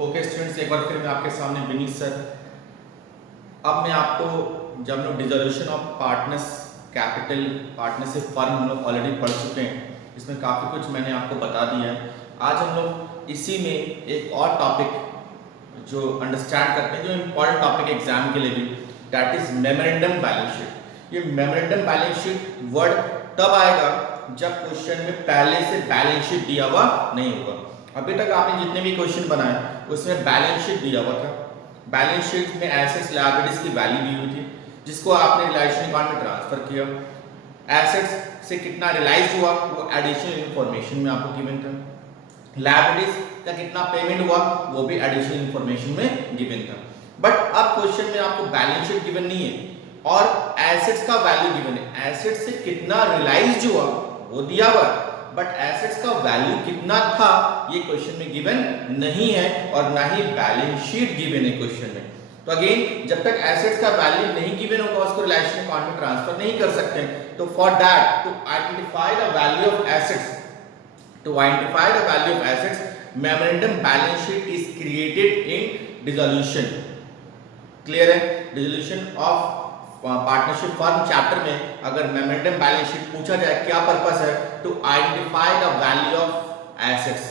Okay students, एक बार फिर मैं आपके सामने विनीत सर। अब मैं आपको जब हम लोग dissolution of partners capital partnership firm हम लोग ऑलरेडी पढ़ चुके हैं, इसमें काफ़ी कुछ मैंने आपको बता दिया है। आज हम लोग इसी में एक और टॉपिक जो अंडरस्टैंड करते हैं, जो इम्पोर्टेंट टॉपिक एग्जाम के लिए भी, that is memorandum balance sheet. ये मेमोरेंडम बैलेंस शीट वर्ड तब आएगा जब क्वेश्चन में पहले से बैलेंस शीट दिया हुआ नहीं होगा। अभी तक आपने जितने भी क्वेश्चन बनाए उसमें बैलेंस शीट दिया हुआ था। बैलेंस शीट में एसेट्स लायबिलिटीज की वैल्यू दी हुई थी, जिसको आपने रिलाइजेशन अकाउंट में ट्रांसफर किया। एसेट्स से कितना रिलाइज हुआ वो एडिशनल इंफॉर्मेशन में आपको गिवन था। लायबिलिटीज का कितना पेमेंट हुआ वो भी एडिशनल इंफॉर्मेशन में गिवन था। बट अब क्वेश्चन में आपको बैलेंस शीट गिवन नहीं है और एसेट्स का वैल्यू गिवन है। एसेट्स से कितना रिलाइज हुआ वो दिया हुआ, बट एसेट्स का वैल्यू कितना था ये क्वेश्चन में गिवन नहीं है और ना ही बैलेंस शीट गिवन है क्वेश्चन में। तो अगेन, जब तक एसेट्स का वैल्यू नहीं गिवन होगा उसको रिलाइजेशन अकाउंट में ट्रांसफर नहीं कर सकते। तो for that to identify the value of assets, memorandum balance sheet is created in dissolution. Clear है? Dissolution of partnership firm chapter में अगर मेमोरेंडम बैलेंस शीट पूछा जाए, क्या पर्पस है? To identify the value of assets,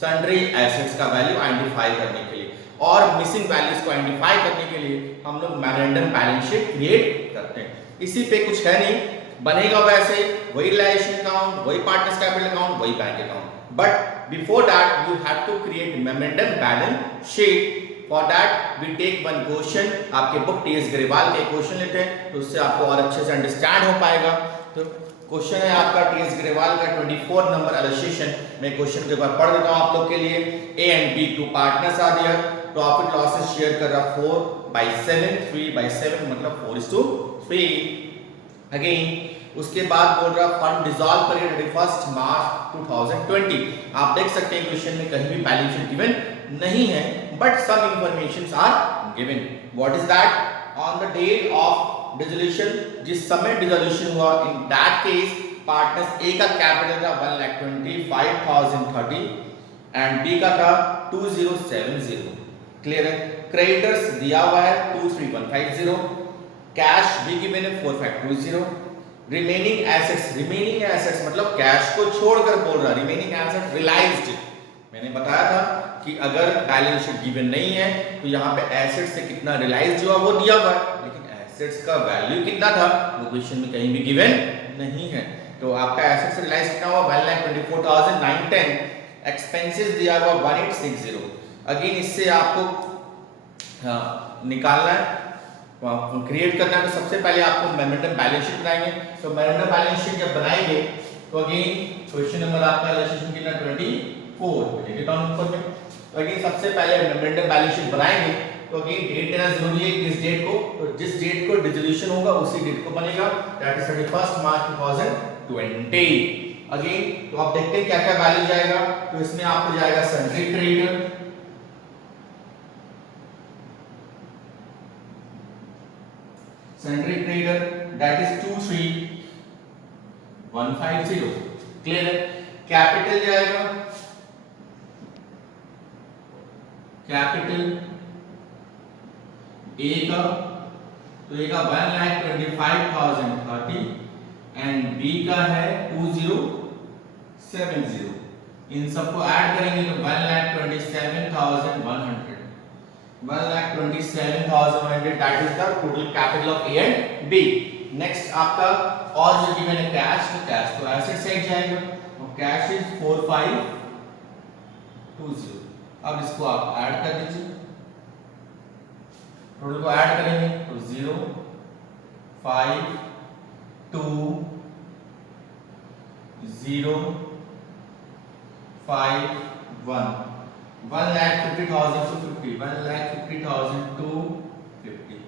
sundry assets का value identify करने के लिए और मिसिंग वैल्यूज को आइडेंटिफाई करने के लिए हम लोग मेमोरेंडम बैलेंस शीट क्रिएट करते हैं। इसी पे कुछ है नहीं, बनेगा वैसे वही रिलायजेशन अकाउंट, वही पार्टनर्स कैपिटल अकाउंट, वही bank account. But before that you have to create memorandum balance sheet. For that we take one question, आपके बुक टीएस ग्रेवाल के क्वेश्चन लेते हैं तो उससे आपको और अच्छे से अंडरस्टैंड हो पाएगा। तो क्वेश्चन है आपका टीएस ग्रेवाल का 24 नंबर एलोकेशन। मैं क्वेश्चन के बाद पढ़ देता हूँ आप लोग के लिए। A and B two partners are there, profit losses share कर रहा 4/7, 3/7 मतलब 4:3। अगेन उसके बाद बोल रहा फंड डिसॉल्व करिए 31 मार्च 2020। आप देख सकते हैं क्वेश्चन में कहीं भी बैलेंस शीट गिवन नहीं है, but some informations are given. What is that? On the date of dissolution, जिस समय डिसोल्यूशन हुआ, in that case partners A का कैपिटल था 1,25,030 एंड बी का था 2070। क्लियर है? क्रेडिटर्स दिया हुआ है 23,150, कैश भी गिवन है 4520। रिमेनिंग एसेट्स मतलब कैश को छोड़कर बोल रहा, रिमेनिंग एसेट रिलाइज्ड। मैंने बताया था कि अगर बैलेंस शीट गिवन नहीं है तो यहाँ पे एसेट्स से कितना रिलाइज हुआ वो दिया हुआ है, लेकिन एसेट्स का वैल्यू कितना था वो क्वेश्चन में कहीं भी गिवन नहीं है। तो आपका एसेट्स से रिलाइज कितना हुआ 1,24,910, एक्सपेंसेस दिया हुआ 1,860। अगेन इससे आपको निकालना है, क्रिएट करना है। तो सबसे पहले आपको मेमोरेंडम बैलेंस शीट बनाएंगे। तो मेमोरेंडम बैलेंस शीट जब बनाएंगे तो अगेन क्वेश्चन नंबर आपका एलोकेशन कितना 24 लिख देता हूं ऊपर में। तो अगेन सबसे पहले मेमोरेंडम बैलेंस शीट बनाएंगे तो अगेन डेट देना जरूरी है, किस डेट को? तो जिस डेट को डिसोल्यूशन होगा उसी डेट को बनेगा, दैट इज 31 मार्च 2020। अगेन तो आप देखते हैं क्या क्या वैल्यू जाएगा। तो इसमें आपको जाएगा sundry creditor that is 23,150। Clear है? कैपिटल जाएगा, कैपिटल ए का, तो ए का 1,25,030 एंड बी का है 2070। इन सबको ऐड करेंगे तो 1,27,100, 1,27,100 that is the total capital of A and B. Next आपका और जो गिवन है कैश, तो कैश तो एसेट साइड जाएगा और कैश इज 4520। अब इसको आप ऐड कर दीजिए, टोटल को ऐड करेंगे तो 0 5 2 0 5 1 1,50,250, 1,50,250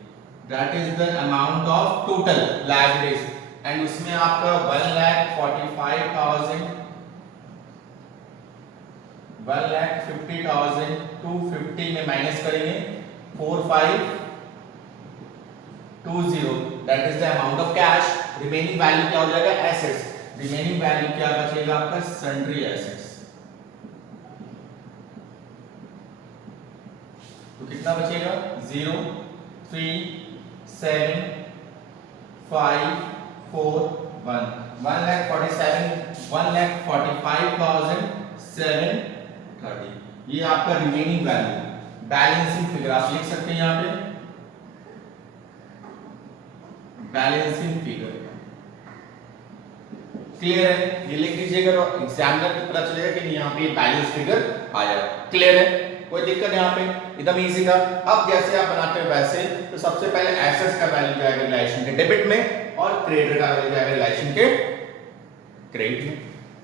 that is the amount of total liabilities. And उसमें आपका 1,50,250 में माइनस करेंगे 4,520 that is the amount of cash. Remaining value क्या हो जाएगा? एसेट्स। रिमेनिंग वैल्यू क्या बचेगा आपका? Sundry assets. तो कितना बचेगा 0 3 7 5 4 1 1,45,730 ये आपका रिमेनिंग वैल्यू बैलेंसिंग फिगर आप लिख सकते हैं यहाँ पे बैलेंसिंग फिगर क्लियर है ये लिख दीजिएगा तो एग्जामिनर को पता चलेगा कि यहाँ पे बैलेंस फिगर आया क्लियर है कोई दिक्कत यहाँ पे एकदम इजी था। अब जैसे आप बनाते हैं वैसे तो सबसे पहले एसेट्स का वैल्यू जाएगा रिलेशन के डेबिट में और क्रेडिट का वैल्यू जाएगा रिलेशन के क्रेडिट में।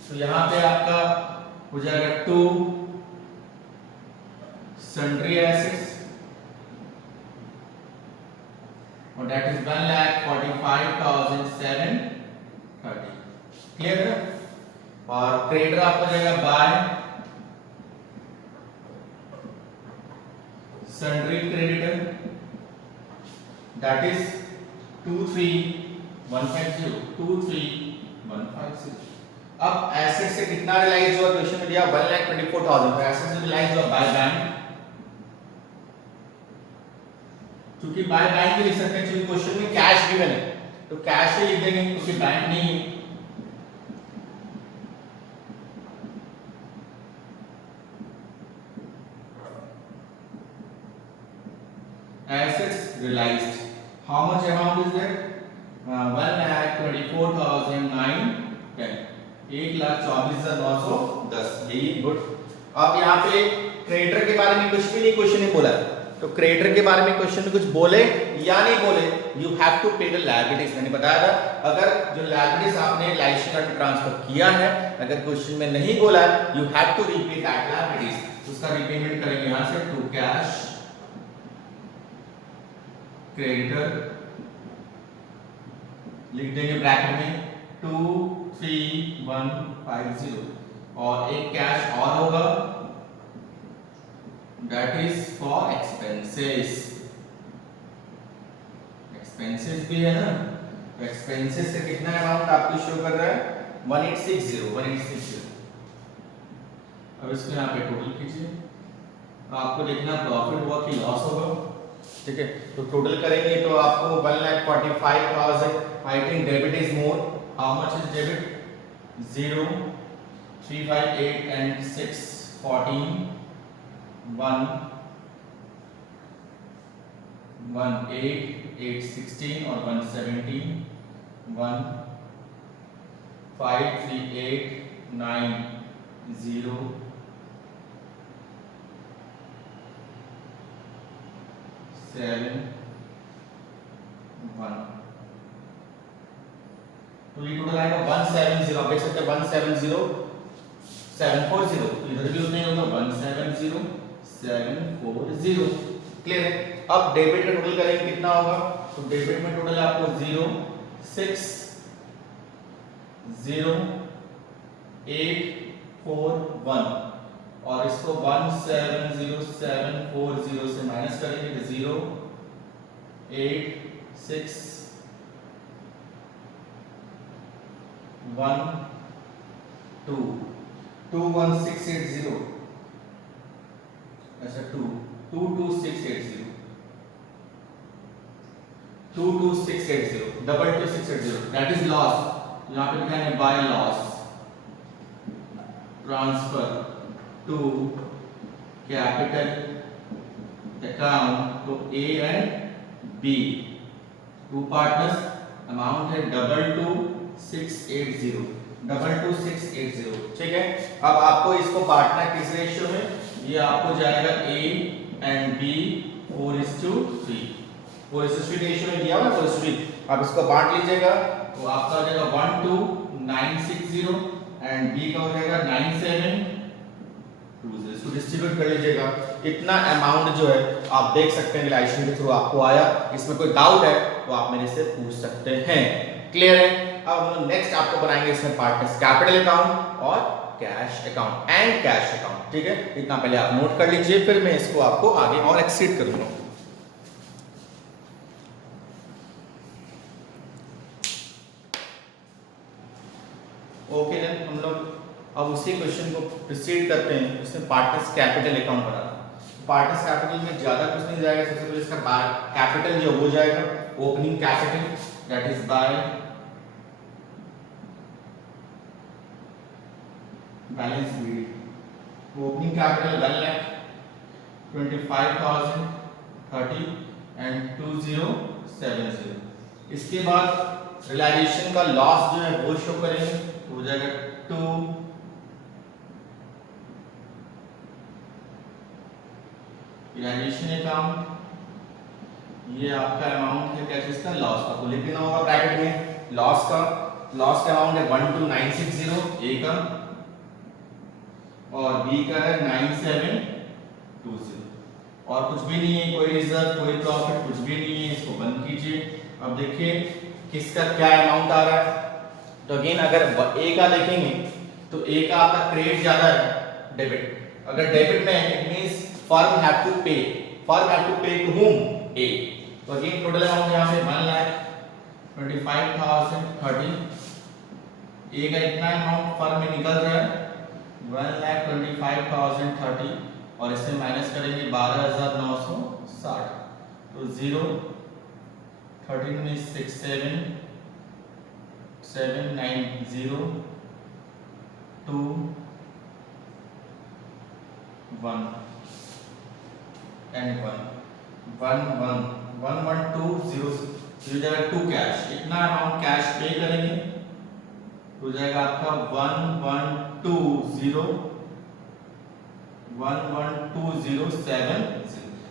तो यहाँ पे आपका हो जाएगा 2 सन्ड्री एसेट्स और दैट इज 1,45,730 क्लियर है। और क्रेडिट आपका जाएगा bye sundry creditor that is 23,150 अब एसेट से कितना रिलाइज हुआ क्वेश्चन में दिया 1,24,000 तो एसेट से रिलाइज हुआ बाय बैंक क्योंकि बाय बैंक लिख सकते हैं क्योंकि क्वेश्चन में कैश गिवन है तो कैश से लिख देंगे क्योंकि बैंक नहीं है। Assets realized. How much amount is that? 1,24,910. 1,24,910. यही गुड। अब यहाँ पे क्रेडिटर के बारे में कुछ भी नहीं क्वेश्चन ने बोला तो क्रेडिटर के बारे में क्वेश्चन में कुछ बोले या नहीं बोले यू हैव टू पे द लायबिलिटीज। मैंने बताया था अगर जो लायबिलिटीज आपने लाइसेंस में ट्रांसफर किया है अगर क्वेश्चन में नहीं बोला you have to repay that liabilities उसका रीपेमेंट करेंगे यहाँ से टू कैश क्रेडिटर लिख देंगे ब्रैकेट में 23150 और एक कैश और होगा that is for expenses. Expenses भी है ना तो एक्सपेंसेस से कितना अमाउंट आपको शो कर रहा है 1860। अब इसको यहाँ पे टोटल कीजिए आपको देखना प्रॉफिट हुआ कि लॉस होगा ठीक है। तो टोटल करेंगे तो आपको 1,45,000 I think debit is more how much is debit 0 3 5 8 and 6 14 1 1 8 8 16 और 1 17 1 5 3 8 9 0 7 1 तो ये टोटल आएगा 170 आप देख सकते हैं 170 740 इधर भी उतना ही होगा 170 740 क्लियर है। अब डेबिट का टोटल करेंगे कितना होगा तो डेबिट में टोटल आपको 0 6 0 8 4 1 और इसको 170,740 से माइनस करेंगे तो 0 8 6 1 2 21680 अच्छा 22680 22680 22680 दैट इज लॉस यहाँ पे लिखा है by loss transfer to capital account तो A and B two partners amount है 22680 ठीक है। अब आपको इसको बांटना किस रेशियो में ये आपको जाएगा A and B 4:3 रेशियो में दिया हुआ ना 4:3 आप इसको बांट लीजिएगा तो आपका हो जाएगा 12960 एंड B का हो जाएगा 9720 इसको डिस्ट्रीब्यूट कर लीजिएगा। इतना अमाउंट जो है आप देख सकते हैं रिलेशन के थ्रू आपको आया इसमें कोई डाउट है तो आप मेरे से पूछ सकते हैं क्लियर है। अब हम नेक्स्ट आपको बनाएंगे इसमें पार्टनर्स कैपिटल अकाउंट और cash account and cash account ठीक है। इतना पहले आप नोट कर लीजिए फिर मैं इसको आपको आगे और एक्सप्लेन करूंगा। ओके देन हम लोग अब उसी क्वेश्चन को प्रोसीड करते हैं। इसमें पार्टनर्स कैपिटल अकाउंट बनाना पार्टनर्स कैपिटल में ज्यादा कुछ नहीं जाएगा, सबसे पहले इसका कैपिटल जो हो जाएगा opening capital that is by balance sheet, opening capital 1,25,030 and 2070। इसके बाद रियलाइजेशन का लॉस जो है वो शो करेंगे, तो हो जाएगा 2 रियलाइजेशन अकाउंट, ये आपका अमाउंट है क्या चीज का, लॉस का, तो लिख देना होगा ब्रैकेट में लॉस का अमाउंट है 12960 ए का, और बी का है 9720, और कुछ भी नहीं है, कोई रिजर्व कोई प्रॉफिट कुछ भी नहीं है, इसको बंद कीजिए। अब देखिए किसका क्या अमाउंट आ रहा है, तो अगेन अगर ए का देखेंगे तो ए का आपका क्रेडिट ज्यादा है डेबिट, अगर डेबिट में it means firm have to pay to whom A, तो अगेन टोटल अमाउंट यहां पे 1,25,030, ए का इतना अमाउंट फर्म में निकल रहा है 1,25,030, और इससे माइनस करेंगे 12,960, तो 0 13 में 6 7 7 9 0 2 1 and 1 1 1 1 1 2 0 0 जाएगा 2 कैश, इतना अमाउंट कैश पे करेंगे तो जाएगा आपका 112070,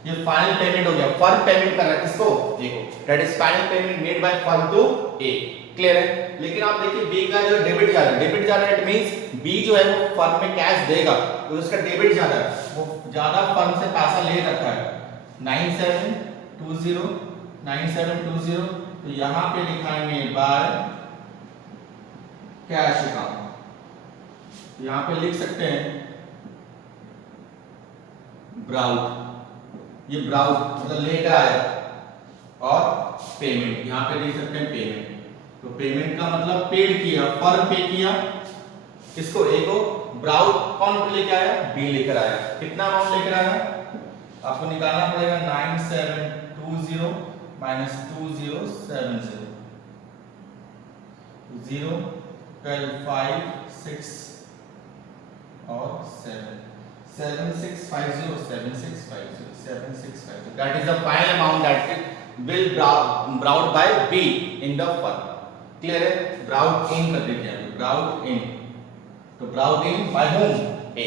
ये फाइनल पेमेंट हो गया, फर्म पेमेंट कर रहा है किसको, देखो that is final payment made by firm to A, clear है। लेकिन आप देखिए बी का जो डेबिट जा रहा है इट मींस बी जो है वो फर्म में कैश देगा तो उसका डेबिट ज्यादा है, वो ज्यादा फर्म से पैसा ले रखा है 9720, तो यहां पे लिखाएंगे बाय कैश अकाउंट, यहां पे लिख सकते हैं ब्राउट, ये ब्राउट मतलब लेकर आया, और पेमेंट यहां पे लिख सकते हैं पेमेंट, तो पेमेंट का मतलब पेड किया, फर्म पे किया किसको, ए को, ब्राउट कौन लेकर आया, बी लेकर आया, कितना अमाउंट लेकर आया आपको निकालना पड़ेगा 9720 माइनस 2070, 0 12 5 6 और 7 7650 that is the final amount that will brought by B in the firm, clear है, brought in कर देते हैं, brought in, तो brought in by whom, A,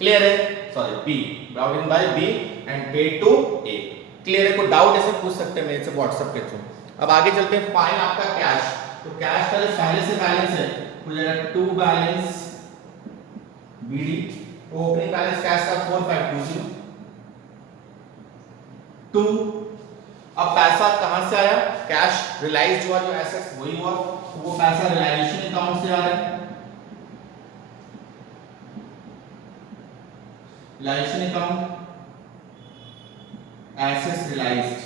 clear है, sorry B, brought in by B and paid to A, clear है। कोई doubt ऐसे पूछ सकते हैं मेरे से व्हाट्सएप के थ्रू। अब आगे चलते हैं, फाइन आपका कैश, तो कैश का जो पहले से बैलेंस है हो जाएगा 2 balance BD, opening balance cash का 4520 2, अब पैसा कहां से आया, कैश रियलाइज्ड हुआ, जो एसेट्स वही हुआ, तो वो पैसा रियलाइजेशन अकाउंट से आ रहा है, realisation account assets realised,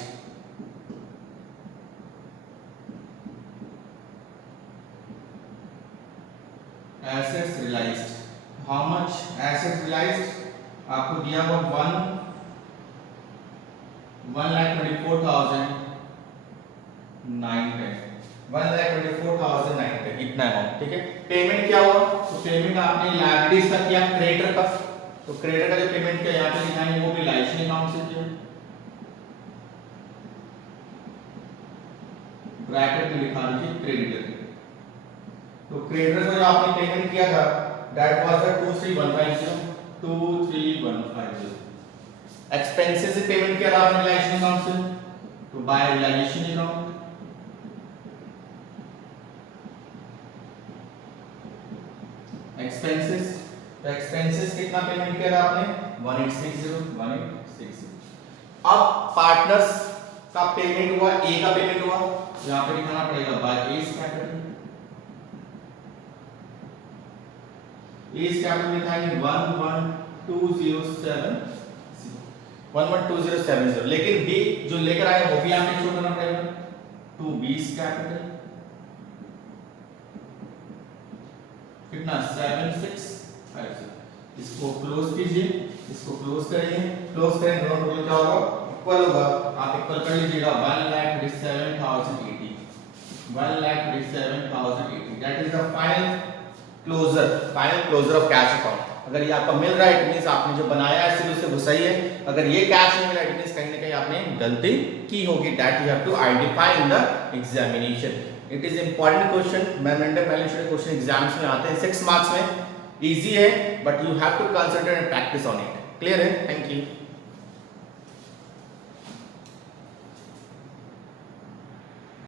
assets realized, how much assets realized आपको दिया हुआ 1,24,910 इतना अमाउंट, ठीक है। पेमेंट क्या हुआ, तो पेमेंट आपने लायबिलिटीज का किया, क्रेडिटर का, तो क्रेडिटर का जो पेमेंट किया यहाँ पे दिखाएंगे वो भी लाइसेंस अकाउंट से किया, ब्रैकेट में लिखा दीजिए क्रेडिटर, तो क्रेडिटर को जो आपने पेमेंट किया था दैट वाज द 23150, एक्सपेंसेस से पेमेंट किया था आपने रियलाइजेशन अकाउंट से, तो बाय रियलाइजेशन अकाउंट, एक्सपेंसेस, तो एक्सपेंसेस कितना पेमेंट किया था आपने 1860। अब पार्टनर्स का पेमेंट हुआ, ए का पेमेंट हुआ, यहां पे लिखना पड़ेगा by S capital, S capital लिखाएंगे 11207, लेकिन बी जो लेकर आए वो भी आपने शो करना पड़ेगा 2 बीस कैपिटल, कितना 7650, इसको क्लोज कीजिए, इसको क्लोज करिए, क्लोज करें दोनों टोटल क्या होगा इक्वल होगा। आप इक्वल कर लीजिएगा 1,37,080 1,37,080 that is the final closure of cash account. अगर ये आपका मिल रहा है इट मींस आपने जो बनाया है सिर्फ उसे घुसाइए। अगर ये कैश नहीं मिला इट मींस कहीं ना कहीं आपने गलती की होगी। That you have to identify in the examination. It is important question, memorandum balance sheet question exams में आते हैं 6 मार्क्स में। इजी है but you have to concentrate and practice on it. Clear है? Thank you.